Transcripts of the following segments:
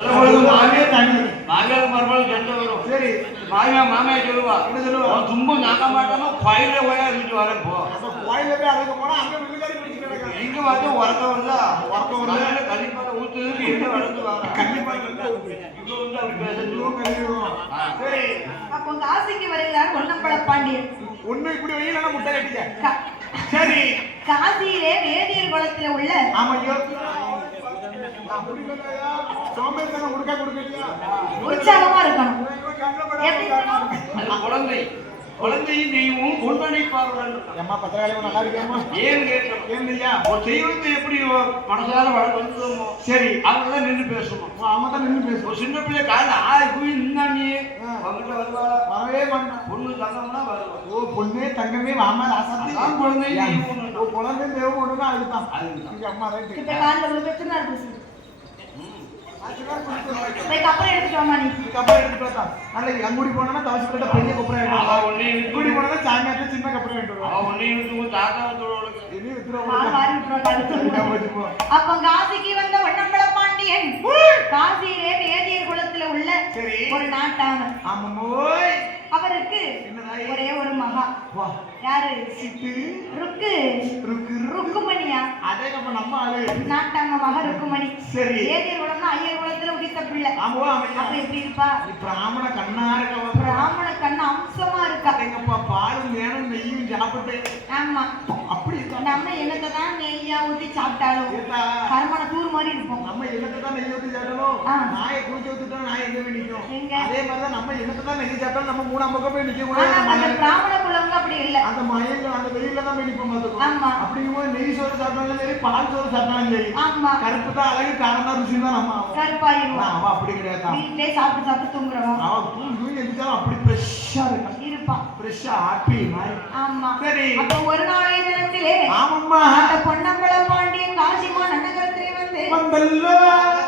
மாமியார் மருமகள் சண்டை வரும். சரி, மாமியா சொல்லுவா, என்ன சொல்லுவா, தும்பு நாக்க மாட்டாம கோயில போய் இருந்துட்டு வரேன் போ. கோயில போய் அழைக்க போனா அங்க விழுக்காரி பிடிச்சு கிடக்கும். இங்க வந்து உரக்க வருதா, உரக்க வருது, கள்ளிப்பாலை ஊத்துது, இங்க வளர்ந்து வர கள்ளிப்பாலை வந்து இங்க வந்து அப்படி பேசுவோம். சரி, அப்போ காசிக்கு வருகிறார் ஒன்னம்பல பாண்டியன். ஒண்ணு இப்படி வெயில முட்டை கட்டிக்க. சரி, காசியிலே வேதியர் குளத்துல உள்ள ஆமையோ உற்சாகமா இருக்கணும். குழந்தை குழந்தையும் தெய்வமும் கொண்டனை பாருடன். அம்மா பத்திராளி நல்லா இருக்கேம்மா. ஏன் கேட்கணும், ஏன்யா ஒரு தெய்வத்தை எப்படி மனசார வளர்ந்துமோ சரி அவங்க தான் நின்று பேசணும். அவங்க தான் நின்று பேசணும். ஒரு சின்ன பிள்ளை காலைல போய் நின்னா நீ அவங்ககிட்ட வருவா, வரவே மாட்டான். பொண்ணு தங்கம்னா வருவா. ஓ பொண்ணே தங்கமே வாமா ராசாத்தி குழந்தை தெய்வம். குழந்தை தெய்வம் ஒண்ணுதான் அதுதான். அதுக்கு அம்மா ரைட் கிட்ட கால்ல ஒரு பிரச்சனை இருக்கு. அப்புறம் எடுத்துட்டோமா நீ கப்பரை எடுத்து பார்த்தா நாளைக்கு அங்குடி போனா தவசி கிட்ட பெரிய கப்பரை எடுத்து ஒண்ணே இங்குடி போனா சாமியாட்ட சின்ன கப்பரை எடுத்து ஒண்ணே இருந்து தாத்தா தோளுக்கு இது வித்துறோம். அப்ப காசிக்கு வந்த ஒன்னம்பல பாண்டியன் காசியிலே வேதியர் குலத்துல உள்ள ஒரு நாட்டாமன். ஆமாமோய் அவருக்கு ஒரே ஒரு மகா. யாரு? சிட்டு ருக்கு ருக்கு ருக்குமணியா? அதே நம்ம ஆளு நாட்டாம மகா ருக்குமணி. சரி, வேதியர் குலம்னா ஐயர் குலத்துல உதித்த பிள்ளை. ஆமா அப்ப எப்படி இருப்பா? பிராமண கண்ணா இருக்கவ. பிராமண கண்ணு அம்சமா இருக்கா. எங்கப்பா பாலும் வேணும் நெய்யும் சாப்பிட்டு. ஆமா அப்படி நம்ம என்னத்தை தான் நெய்யா ஊத்தி சாப்பிட்டாலும் கருமான தூர் மாதிரி இருக்கும். நம்ம என்னத்தை தான் நெய் ஊத்தி சாப்பிட்டாலும் நாயை குளிச்சு ஊத்திட்டோம், நாய் எங்க போய் நிற்கும். அதே மாதிரிதான் நம்ம என்னத்தை தான் நெய் சாப்பிட்டாலும் நம்ம மூணு பக்கம் போய் நிக்க கூடாது. பிராமண குலங்க அப்படி இல்ல. அந்த மயில் அந்த வெயில தான் போய் நிற்போம். அப்படிங்கும்போது நெய் சோறு சாப்பிட்டாலும் சரி, பால் சோறு சாப்பிட்டாலும் சரி, கருப்பு தான் அழகு, காரம் தான் ருசி தான். நம்ம கருப்பாயிரும். அவன் அப்படி கிடையாது. வீட்டிலே சாப்பிட்டு சாப்பிட்டு தூங்குறவன். அவன் தூங்கி எந்திரிச்சாலும் அப்படி ஃப்ரெஷ்ஷா இருப்பான். ஃப்ரெஷ்ஷா ஹாப்பி மாதிரி. ஆமா. சரி, அப்ப ஒரு நாளைய தினத்திலே ஆமாம்மா அந்த பொன்னம்பல பாண்டியன் காசிமா நன்னகரத்திலே வந்து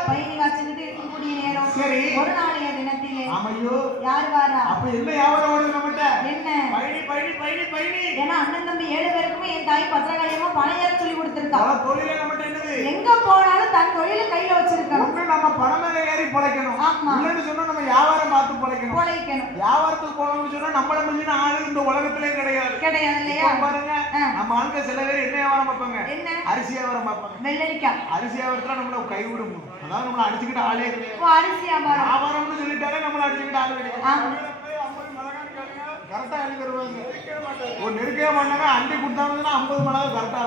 பயணி காய்ச்சிட்டு இருக்கக்கூடிய நேரம். சரி, ஒரு நாளைய தினத்திலே ஆமையோ யார் வாரா? அப்ப என்ன வியாபாரம் ஓடுது நம்மகிட்ட? என்ன பயணி பயணி பயணி பயணி. ஏன்னா அண்ணன் தம்பி 7 பேருக்குமே என் தாய் பத்திரகாளியமா பணம் ஏற சொல்லி கொடுத்திருக்கா. தொழிலே நம்மகிட்ட என்னது? எங்க போனாலும் தன் தொழில கையில வச்சிருக்கணும். ஒண்ணு நம்ம பணம் மேல ஏறி பொழைக்கணும். ஆமா. இல்லன்னு சொன்னா நம்ம வியாபாரம் பார்த்து பொழைக்கணும். வியாபாரத்துக்கு போகணும்னு சொன்னா நம்மள மிஞ்சின ஆளு இந்த உலகத்திலே கிடையாது. கிடையாது இல்லையா? பாருங்க, நம்ம ஆண்கள் சில பேர் என்ன வியாபாரம் பார்ப்பாங்க? என்ன? அரிசி வியாபாரம் பார்ப்பாங்க. வெள்ளரிக்காய் அரிசி வியாபாரத்துல நம்மள கை விடும். அதாவது நம்மள அடிச்சுக்கிட்ட ஆளே கிடையாது. அரிசி வியாபாரம்னு சொல்லிட்டாலே நம்மள அடிச்சுக்கிட்ட ஆளு கிடையாது. கரெக்டா அள்ளி தருவாங்க. ஒரு நெருக்கவே மாட்டாங்க. அள்ளி கொடுத்தாங்கன்னா 50 மிளகா கரெக்டா